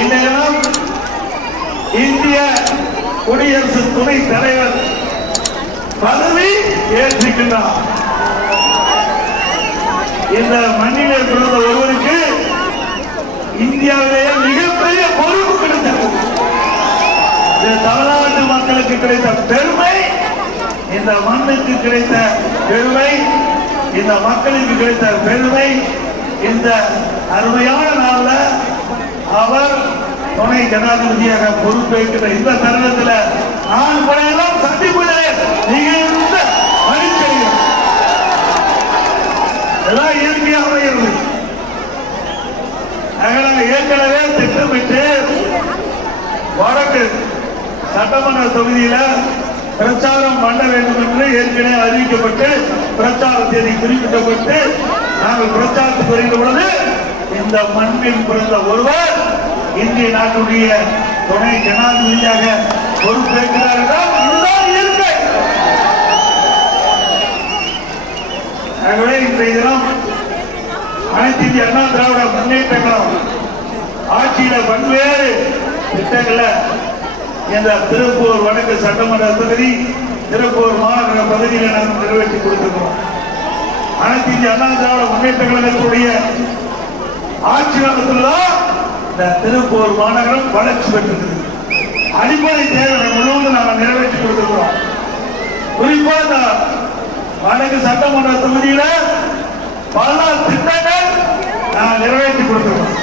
இந்நேரம் இந்திய குடியரசு துணைத் தலைவர் பதவி ஏற்றிருக்கின்றார். இந்த மண்ணிலே பிறந்த ஒருவருக்கு இந்தியாவிலேயே மிகப்பெரிய பொறுப்பு கிடைத்தது. தமிழ்நாட்டு மக்களுக்கு கிடைத்த பெருமை, இந்த மண்ணுக்கு கிடைத்த பெருமை, இந்த மக்களுக்கு கிடைத்த பெருமை. இந்த அருமையான நாள்ல அவர் துணை ஜனாதிபதியாக பொறுப்பேற்கிற இந்த தருணத்தில் நான் படையெல்லாம் சந்திப்பதிலே மிகுந்த மகிழ்ச்சி எல்லாம் இயற்கையாக அமைகிறது. ஏற்கனவே திட்டமிட்டு வடக்கு சட்டமன்ற தொகுதியில பிரச்சாரம் பண்ண வேண்டும் என்று ஏற்கனவே அறிவிக்கப்பட்டு பிரச்சார தேதி குறிப்பிடப்பட்டு நாங்கள் பிரச்சாரத்துக்கு வருகின்ற பொழுது இந்த மண்ணில் பிறந்த ஒருவர் இந்திய நாட்டுடைய துணை ஜனாதிபதியாக பொறுப்பேற்கிறார் என்றால் இதுதான் இயற்கை. ஆகவே இன்றைய தினம் அனைத்து இந்திய அண்ணா திராவிட முன்னேற்ற கழகம் ஆட்சியில பல்வேறு திட்டங்களை இந்த திருப்பூர் வடக்கு சட்டமன்ற தொகுதி, திருப்பூர் மாநகர பகுதியில் நாங்கள் நிறைவேற்றி கொடுத்திருக்கிறோம். அனைத்து இந்திய அண்ணா திராவிட முன்னேற்ற கழகத்துடைய ஆட்சி காலத்தில் தான் இந்த திருப்பூர் மாநகரம் வளர்ச்சி பெற்றிருக்கிறது. அடிப்படை தேவைகள் முழுவதும் நாங்கள் நிறைவேற்றி கொடுத்திருக்கிறோம். குறிப்பா இந்த வடக்கு சட்டமன்ற தொகுதியில பல திட்டங்கள் நாங்கள் நிறைவேற்றி கொடுத்திருக்கிறோம்.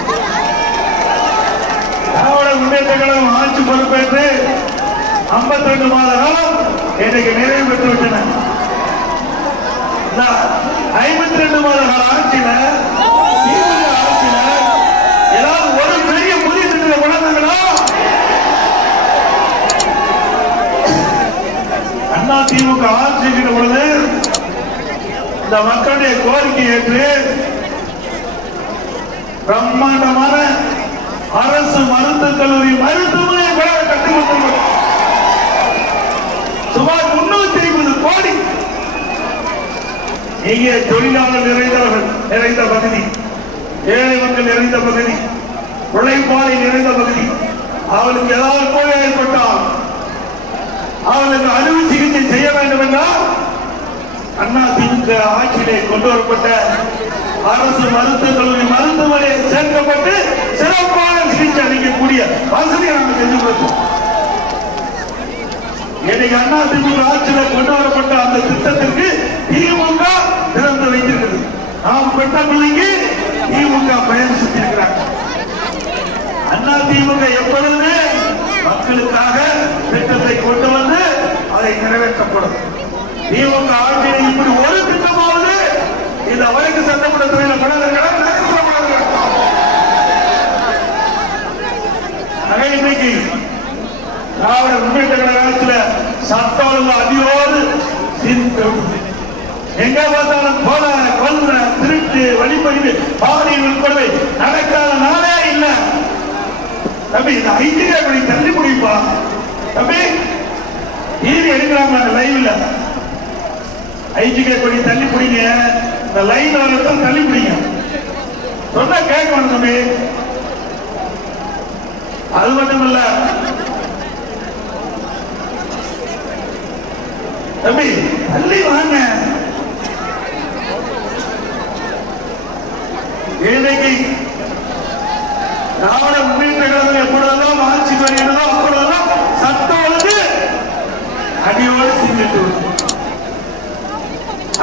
திராவிட முன்னேற்ற கழகம் ஆட்சி பொறுப்பேற்று 52 மாத காலம் இன்றைக்கு நிறைவு பெற்று விட்டன. 52 மாத கால ஆட்சியில ஏதாவது ஒரு பெரிய புதிய திட்டத்தை கொண்டாங்களா? அண்ணா திமுக ஆட்சி செய்கிற பொழுது இந்த மக்களுடைய கோரிக்கை ஏற்று பிரம்மாண்டமான அரசு மருத்துவக் கல்லூரி மருத்துவமனை கட்டி கொடுத்துள்ளோம். சுமார் 350 கோடி. இங்கே தொழிலாளர் நிறைந்த பகுதி, ஏழை மக்கள் நிறைந்த பகுதி, உழைப்பாளி நிறைந்த பகுதி. அவளுக்கு ஏதாவது நோய் ஏற்பட்டால் அவளுக்கு அறுவை சிகிச்சை செய்ய வேண்டும் என்றால் அண்ணா திமுக ஆட்சியிலே கொண்டு வரப்பட்ட அரசு மருத்துவக் கல்லூரி மருத்துவமனை சேர்க்கப்பட்டு சிறப்பான சிகிச்சை அளிக்கக்கூடிய வசதியை நாங்கள் செஞ்சு கொடுத்தோம். இன்னைக்கு அண்ணா திமுக ஆட்சியில் கொண்டு வரப்பட்ட அந்த திட்டத்திற்கு திமுக திறந்து வைத்திருக்கிறது. நாம் பெற்ற பிள்ளைக்கு திமுக பயன் செஞ்சிருக்கிறாங்க. அண்ணா திமுக எப்பொழுதுமே மக்களுக்காக திட்டத்தை கொண்டு வந்து அதை நிறைவேற்றப்படும். திமுக ஆட்சியில் இப்படி ஒரு திட்டமாவது இந்த வழக்கு சட்டமன்ற துறையில் பணங்கள் இன்னைக்கு திராவிட முன்னேற்ற கழகத்தில் சட்ட ஒழுங்கு அடியோடு எங்க பார்த்தாலும் கொல்ற திருட்டு வழிபறிவு பாவனையில் உட்படுவை நடக்காத நாளே இல்லை. தம்பி இந்த ஐடியா கொடி தள்ளி முடிப்பா. தம்பி டிவி எடுக்கிறாங்க லைவ்ல ஐஜிகே கொடி தள்ளி பிடிங்க. இந்த லைன் வரட்டும் தள்ளி பிடிங்க. சொன்னா கேட்கணும் தம்பி. அது மட்டும் இல்ல தம்பி தள்ளி வாங்க. இன்றைக்கு திராவிட முன்னேற்ற கழகம் எப்பொழுதெல்லாம் ஆட்சி வருகிறதோ அப்பொழுதெல்லாம் சட்ட ஒழுங்கு அடியோடு செஞ்சுட்டு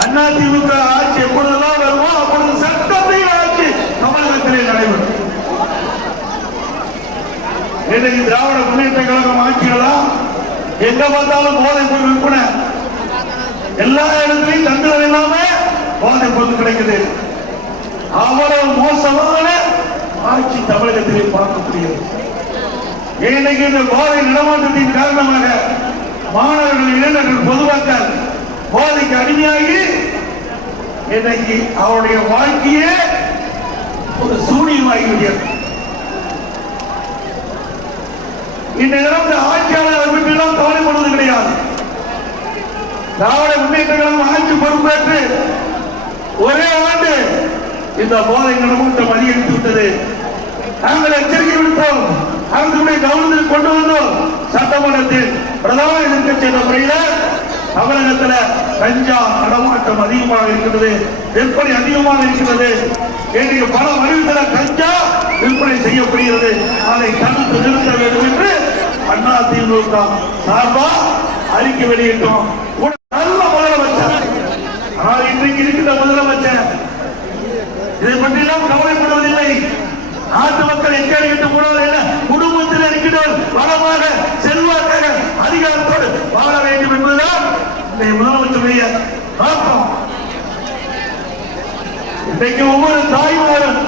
அண்ணா திமுக ஆட்சி எப்பொழுதெல்லாம் வருமோ அப்பொழுது சட்டத்தின் ஆட்சி தமிழகத்திலே நடைபெறும். இன்றைக்கு திராவிட முன்னேற்ற கழகம் ஆட்சிகளெல்லாம் எங்க பார்த்தாலும் போதைப் பொருள் விற்பனை, எல்லா இடத்திலையும் தங்குதல் இல்லாம போதைப் பொருள் கிடைக்குது. அவ்வளவு மோசமான ஆட்சி தமிழகத்திலே பார்க்க முடியாது. இன்னைக்கு இந்த போதை நடமாட்டத்தின் காரணமாக மாணவர்கள், இளைஞர்கள், பொதுமக்கள் போதைக்கு அடிமையாகி இன்னைக்கு அவருடைய வாழ்க்கையே ஒரு சூனியமாகிவிட்டது. இந்த நிலந்த ஆட்சியாளர் வீட்டெல்லாம் கவலைப்படுவது கிடையாது. திராவிட முன்னேற்ற கழகம் ஆட்சி பொறுப்பேற்று ஒரே ஆண்டு இந்த போதை நடமாட்டம் அதிகரித்து விட்டது. நாங்கள் எச்சரிக்கை விடுத்தோம். அரசுடைய கவனத்தில் கொண்டு வந்தோம். சட்டமன்றத்தில் பிரதான எதிர்க்கட்சி என்ற முறையில் தமிழகத்தில் கஞ்சா நடமாட்டம் அதிகமாக இருக்கிறது, விற்பனை அதிகமாக இருக்கிறது. இன்றைக்கு பல வழிகளில் கஞ்சா விற்பனை செய்யப்படுகிறது. அதை தடுத்து நிறுத்த வேண்டும் என்று அதிமுக சார்பா அறிக்கை வெளியிட்டோம். நல்ல முதலமைச்சர், ஆனால் இன்றைக்கு இருக்கின்ற முதலமைச்சர் இதை பற்றியெல்லாம் கவலைப்படுவதில்லை. நாட்டு மக்கள் எக்கேடு கூடாது என குடும்பத்தில் இருக்கிறவர் பலமாக செல்வாக்காக அதிகாரத்தோடு வாழ வேண்டும் என்பதுதான் இந்த முதலமைச்சருடைய நோக்கம். இன்றைக்கு ஒவ்வொரு தாய்மாரும்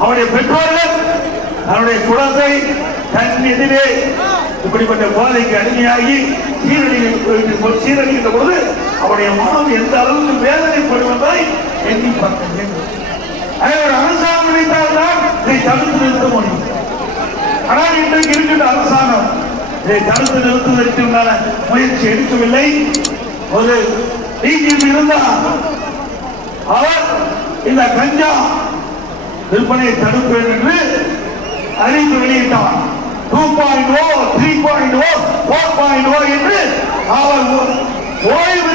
அவருடைய பெற்றோர்கள் அவருடைய குழந்தை தன் எதிரே இப்படிப்பட்ட போதைக்கு அடிமையாகி சீரழிகின்ற பொழுது அவருடைய மனம் எந்த அளவுக்கு வேதனைப்படுவதை எண்ணி பார்க்க வேண்டும். ஒரு அரசாங்கம் நினைத்தால்தான் இதை தடுத்து நிறுத்த முடியும். ஆனால் இன்றைக்கு இருக்கின்ற அரசாங்கம் இதை தடுத்து நிறுத்துவதற்கான முயற்சி எடுக்கவில்லை. ஒரு டிஜிபி இருந்தார், அவர் இந்த கஞ்சா விற்பனையை தடுப்பேன் என்று அறிவிப்பு வெளியிட்டார். 2.0, 3.0, 4.0 என்று அவர் ஓய்வு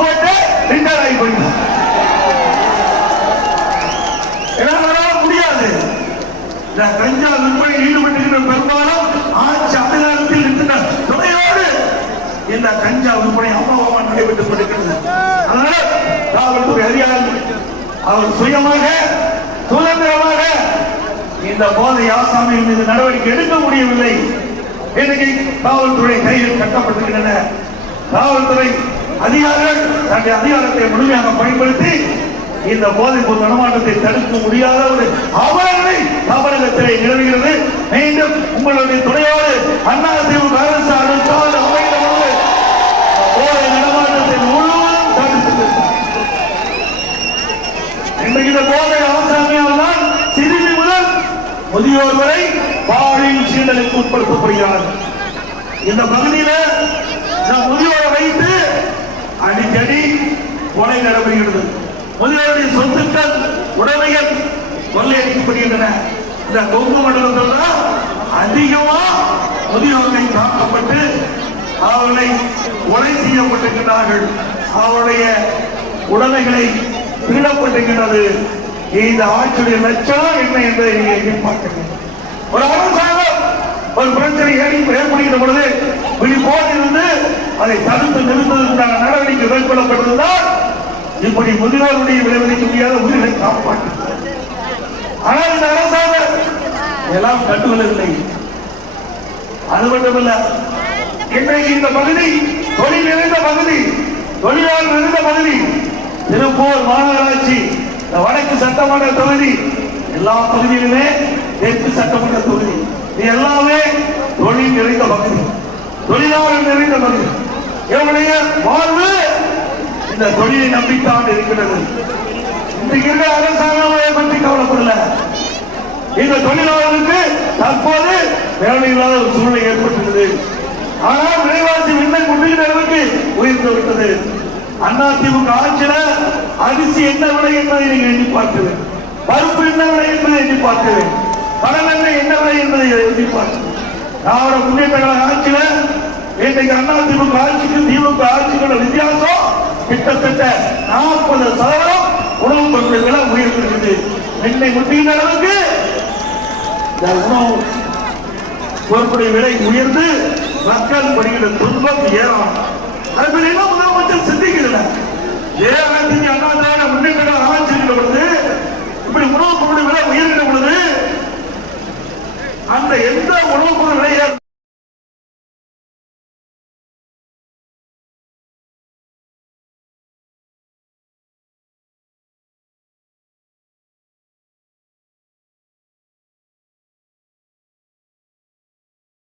போட்டு ரிட்டையர் ஆகி போயிட்டார். முடியாது. கஞ்சா விற்பனையில் ஈடுபட்டுகின்ற பெரும்பாலும் ஆட்சி அதிகாரத்தில் இருக்கின்ற துணையோடு இந்த கஞ்சா விற்பனை அம்மாவா நடைபெற்றுக் கொண்டிருக்கிறது. அதனால காவல்துறை அதிகாரிகள் அவர் சுயமாக சுதந்திரமாக இந்த போதை ஆசாமியின் மீது நடவடிக்கை எடுக்க முடியவில்லை. இன்னைக்கு காவல்துறை கையில் கட்டப்பட்டிருக்கின்றன. காவல்துறை அதிகாரிகள் தன்னுடைய அதிகாரத்தை முழுமையாக பயன்படுத்தி இந்த போதைப் பொருள் நடமாட்டத்தை தடுக்க முடியாத ஒரு அவலை தமிழகத்திலே நிலவுகிறது. மீண்டும் உங்களுடைய துணையோடு அதிமுக அரசு அடுத்தால் அமைந்த பொழுது போதை நடமாட்டத்தை முழுவதும் தடுத்து இன்றைக்கு இந்த போதை ஆசாமியால் தான் சிறுமி முதல் முதியோர் வரை பாலியல் சீண்டலுக்கு உட்படுத்தப்படுகிறார்கள். இந்த பகுதியில் முதியோரை வைத்து அடிக்கடி கொலை நடைபெறுகிறது. முதியோருடைய சொத்துக்கள் உடைமைகள் கொள்ளையடிக்கப்படுகின்றன. இந்த கொங்கு மண்டலத்தில் தான் அதிகமா முதியோர்கள் தாக்கப்பட்டு அவர்களை கொலை செய்யப்பட்டிருக்கிறார்கள். அவருடைய உடைமைகளை திருடப்பட்டிருக்கிறது. இந்த ஆட்சியுடைய லட்சம் என்ன என்பதை நீங்கள் எதிர்பார்க்கிறீர்கள். ஒரு அரசாங்கம் ஒரு பிரச்சனை ஏற்படுகின்ற பொழுது விழிப்போடு அதை தடுத்து நிறுத்துவதற்கான நடவடிக்கை மேற்கொள்ளப்பட்டதுதான் இப்படி முதியோருடைய விளைவிக்க முடியாத உயிரை காப்பாற்றுகிறது. ஆனால் இந்த அரசாங்கம் எல்லாம் கட்டுவதில்லை. அது மட்டுமல்ல, இன்றைக்கு இந்த பகுதி தொழில் நிறைந்த பகுதி, தொழிலாளர் நிறைந்த பகுதி, திருப்பூர் மாநகராட்சி வடக்கு சட்டமன்ற தொகுதி, எல்லா பகுதியிலுமே தெற்கு சட்டமன்ற தொகுதி, இது எல்லாமே தொழில் நிறைந்த பகுதி, தொழிலாளர் நிறைந்த பகுதி. இவருடைய வாழ்வு இந்த தொழிலை நம்பித்தான் இருக்கிறது. இன்றைக்கு இருக்கிற அரசாங்கம் பற்றி கவலைப்படல. இந்த தொழிலாளர்களுக்கு தற்போது வேலை இல்லாத ஒரு சூழ்நிலை ஏற்பட்டுள்ளது. ஆனால் விலைவாசி விண்ணை கொண்டுகிற அளவுக்கு உயர்ந்து விட்டது. அதிமுக ஆட்சியில அரிசி என்ன விலை என்பதை நீங்கள் எண்ணி பார்க்கிறேன், பருப்பு என்ன விலை என்பதை எண்ணி பார்க்கிறேன், கடல் எண்ணெய் என்ன விலை என்பதை எண்ணி பார்க்கிறேன். திராவிட முன்னேற்ற கழக ஆட்சியில இன்றைக்கு அதிமுக ஆட்சிக்கும் திமுக ஆட்சிக்குள்ள வித்தியாசம் கிட்டத்தட்ட 40% உணவுப் பொருட்கள் விலை உயர்ந்திருக்கிறது. எண்ணெய் முட்டின அளவுக்கு உணவு பொருட்களுடைய விலை உயர்ந்து மக்கள் படுகிற துன்பம் ஏறாம். அது என்ன முதலமைச்சர் சிந்திக்கிறல? அண்ணா முன்னேற்ற ஆட்சி இருக்கிற பொழுது இப்படி உணவுப் பொருட்கள் விலை உயர்கிற பொழுது அந்த எந்த உணவுப் பொருள் விலையை